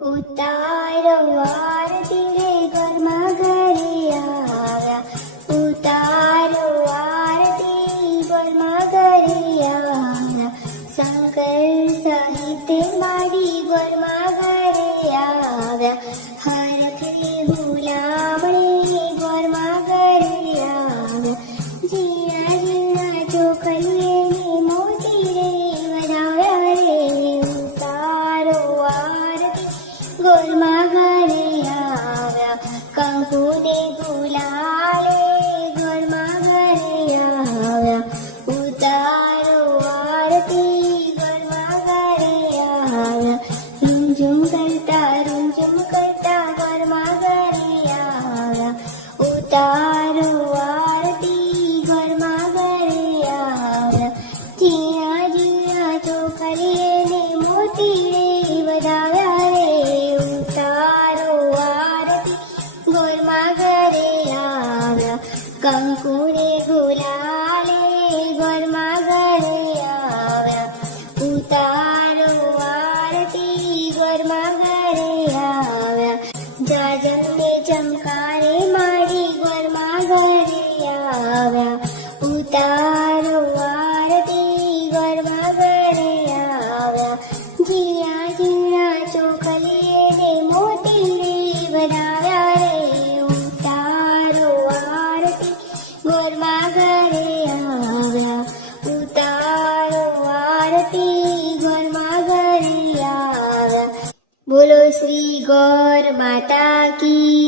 ઉતારો આરતી રે ઘરમાં ઘરે આવ્યા. ઉતારો આરતી ઘરમાં ઘરે આવ્યા. શંકર સહિત મારી ઘરમાં ઘરે ગોરમાં ઘરે આવ્યા કંકુ દે ગુલાલે ઘરમાં ઘરે આવ્યા. ઉતારો આરતી ઘરમાં ઘરે આવ્યા રૂંઝુમ કરતા રૂંઝુમ કરતા ઘરમાં ઘરે આવ્યા. ઉતારો આરતી ઘરમાં ઘરે આવ્યા. જીયા જીયા ચોખલીએ ને મોતી આવ્યા કંકુ રે ગુલાલે ઘરમાં ઘરે આવ્યા. ઉતારો આરતી ઘરમાં ઘરે આવ્યા. જાજમને ચમકારે મારી ઘરમાં ઘરે આવ્યા. ઉતારો આરતી ઘરમાં ઘરે આવ્યા. જીયા જીણા ચોખલીએ ઘરમાં ઘરે આવ્યા. ઉતારો આરતી ઘરમાં ઘરે આવ્યા. બોલો શ્રી ગોર માતા કી